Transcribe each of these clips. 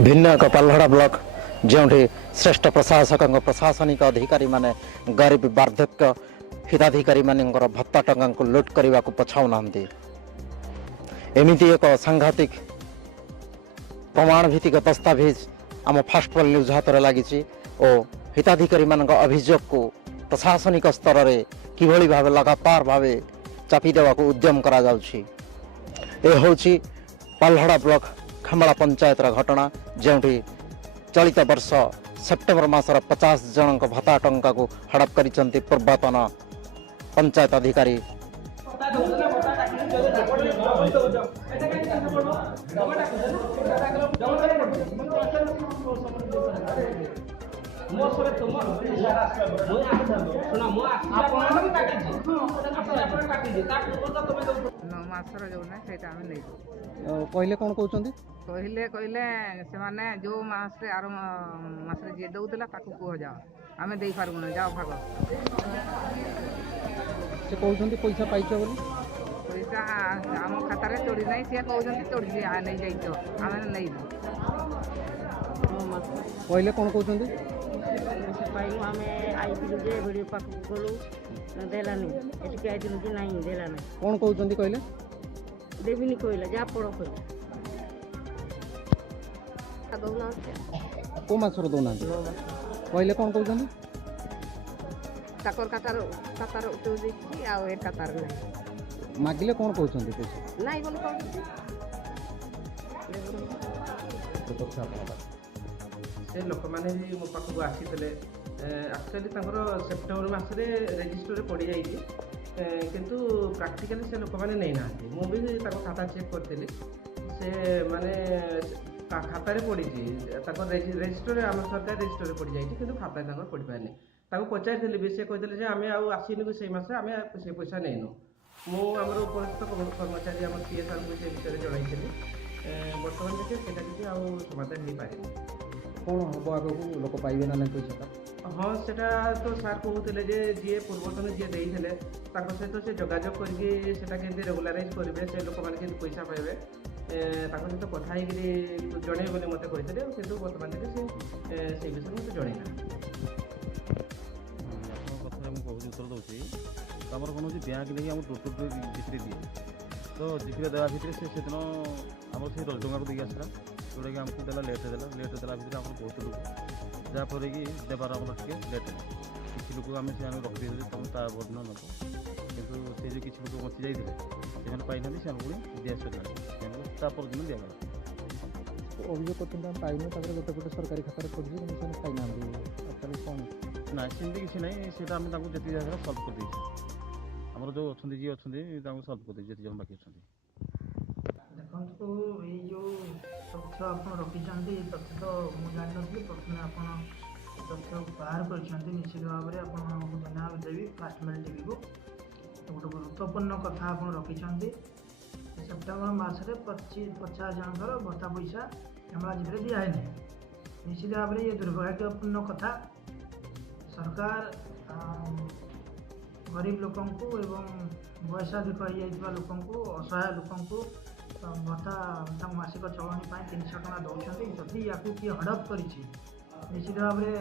भिन्न एक पालहड़ा ब्लॉक जो श्रेष्ठ प्रशासक प्रशासनिक अधिकारी माने गरीब वार्धक्य हिताधिकारी मानकर भत्ता टंका को लुट करने को पछाऊना एमती एक सांघातिक प्रमाण भित्तिक दस्तावेज आम फास्ट पोल न्यूज हाथ में लगी और हिताधिकारी मान अभियोग को प्रशासनिक स्तर में किभली भाव लगातार भाव चापी देवा उद्यम करा जाउछि। ए होछि पालहड़ा ब्लॉक खमला पंचायत घटना जो चलित वर्ष सेप्टेम्बर मासर 50 जन भत्ता टंका को हड़प करिसंती पूर्वतन पंचायत अधिकारी। कहले कौन कहते कहले कहले से माने जो मास आर मास जी दौला कह जाओ आम दे पार्बन जाओ भाग से कहते पैसा पाइछ बोली पैसा आम खातार चोरी ना सी कहते चोरी नहीं जाइछ आम नहीं कहले कौन कहते पाइलु आम आईलु जे भिडियो पाख गलु देलानी एटिक आइलु कि नहीं देलानी कौन कहते कहले देविनी कहला जा पड़ कहला दौना को मासर दौना कहले कौन कहते ताकर कातार उठो देखी आ ए कातार नहीं मागिले कौन कहते पैसा नहीं बोल कहते से लोक मैंने भी मो पाखक आसी एक्चुअली सेप्टेम्बर मसरे रेजिस्टर पड़ जाइए किंतु प्राक्टिकली से लोक मैंने नहीं ना मुझे खाता चेक करी से माने खातार पड़ी रेजिस्टर आम सरकार रेजिस्टर पड़ जाइए कि खाता पड़ पारे पचारि भी से कहते आम आसनी से मस आम से पैसा नहींनु मुझे उपस्थित कर्मचारी आम पीए सार को से विषय जन बर्तमान देखिए सीटा समाधान हो पारे कौन हम आगे लोक पाइबे ना पैसा हाँ सेटा तो सार कहते जी पूर्वतन जी देते सहित से जोगाजोग करके रेगुलाराइज करेंगे से लोक मैंने पैसा पाइबे सहित कथा जन बोली मत कहते कि बर्तमान से विषय मत जन उत्तर दूसरी आम कौन हो बैंक नहीं आम टोटल जिक्री दिए तो जिक्री देवा भितर से दिन आम से 10 टका को देखिए आसला जोटा कि आमको देला लेट देला भितर आम बहुत लोग जहाँफल कि देवार आम टे लेट है किसी लोग आम से रखी तुम ता बदन नब कितु से जो किसी लोग बची जाते से पाई से पुणी दिया सर दिन दिगला अभियोग करते पाइन गोटे गोटे सरकारी खातार पड़े पाइना कौन ना सेमती किसी ना से जी जगह सल्व कर देते आमर जो अच्छा जी अच्छा सल्व कर देते जन बाकी अच्छा देखो ये जो तथ्य आप रखिंट ये तथ्य तो मुझे जान नी प्रथम आप तथ्य बाहर कर निश्चित भाव में आपको धन्यवाद देवी फास्ट मेल टीवी को गोटे गुरुत्वपूर्ण कथा आप रखिंट सेप्टेम्बर मसरे 50 जनकर भत्ता पैसा खेमला जिले दिखाई निश्चित भाव में ये दुर्भाग्यपूर्ण कथा सरकार गरीब लोक बयसाधिक हो लोक असहाय लोक भत्ता मासिक चलनी 300 टका दौरान जदि या किए हड़प कर निश्चित भाव में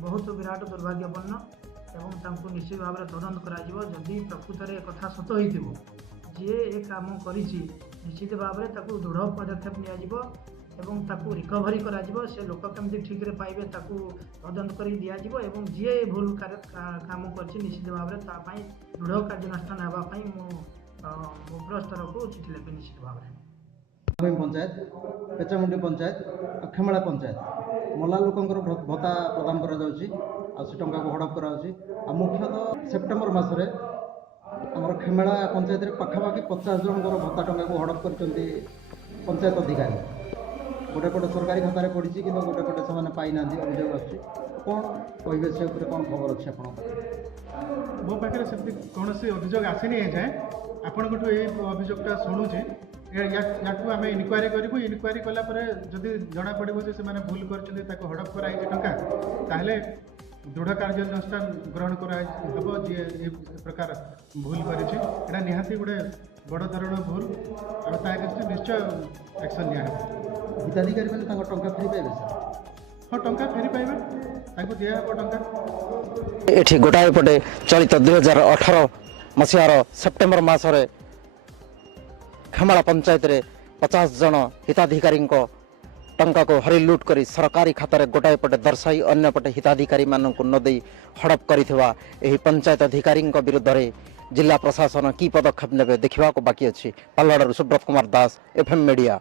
बहुत विराट दुर्भाग्यपूर्ण एवं निश्चित भाव में तदंत करी प्रकृत में कथा सत हो जी ए कम कर निश्चित भाव में दृढ़ पदक्षेप नि रिकवरी करा से लोक केमती ठीक रे पाइबे तदंत कर दिज्व जी भूल काम कर निश्चित भाव में दृढ़ कार्यानुष्ठान होगापी मुख्य स्तर को चिठी लिखी निश्चित भाव में पंचायत पेचामुंडी पंचायत खेमला पंचायत मला लोकंर भत्ता प्रदान कर टंका को हड़प कर मुख्यतः सेप्टेम्बर मसरे आमर खेमेला पंचायत पाखापाखि 50 जनकर भत्ता टंका को हड़प कर पंचायत अधिकारी गोटे गोटे सरकारी खातार पड़ी कि गोटे गोटे से पाईना अभियोग आसूँ कौन कहे से कौन खबर अच्छे आप मो पाखे कौन अभियोग आसनी जाए आपण ये अभियोगटा शुणुचे या आम इनक्वारी करूँ इनक्वारी कलापर जदि जना पड़ो से भूल कर हड़प कराई टंका ताहले ଦୃଢ଼ କାର୍ଯ୍ୟାନୁଷ୍ଠାନ ଗ୍ରହଣ କରାହେବ ଯିଏ ଏ ପ୍ରକାର ଭୁଲ କରିଛି। ଏଇଟା ନିହାତି ଗୋଟେ ବଡ଼ ଧରଣର ଭୁଲ ଆଉ ତା ଏଗେନ୍ଷ୍ଟ ନିଶ୍ଚୟ ଆକ୍ସନ୍ ନିଆହେବ। ହିତାଧିକାରୀମାନେ ତାଙ୍କ ଟଙ୍କା ଫେରି ପାଇବେ ସାର୍? ହଁ ଟଙ୍କା ଫେରି ପାଇବେ, ତାଙ୍କୁ ଦିଆହେବ ଟଙ୍କା। ଏଠି ଗୋଟାଏ ପଟେ ଚଳିତ 2018 ମସିହାର ସେପ୍ଟେମ୍ବର ମାସରେ ଖେମାଳା ପଞ୍ଚାୟତରେ 50 ଜଣ ହିତାଧିକାରୀଙ୍କ ଟଙ୍କାକୁ ହରିଲୁଟ୍ କରି ସରକାରୀ ଖାତାରେ ଗୋଟାଏ ପଟେ ଦର୍ଶାଇ ଅନ୍ୟପଟେ ହିତାଧିକାରୀମାନଙ୍କୁ ନ ଦେଇ ହଡ଼ପ କରିଥିବା ଏହି ପଞ୍ଚାୟତ ଅଧିକାରୀଙ୍କ ବିରୁଦ୍ଧରେ ଜିଲ୍ଲା ପ୍ରଶାସନ କି ପଦକ୍ଷେପ ନେବେ ଦେଖିବାକୁ ବାକି ଅଛି। ପାଲଡ଼ାରୁ ସୁବ୍ରତ କୁମାର ଦାସ, FM ମିଡ଼ିଆ।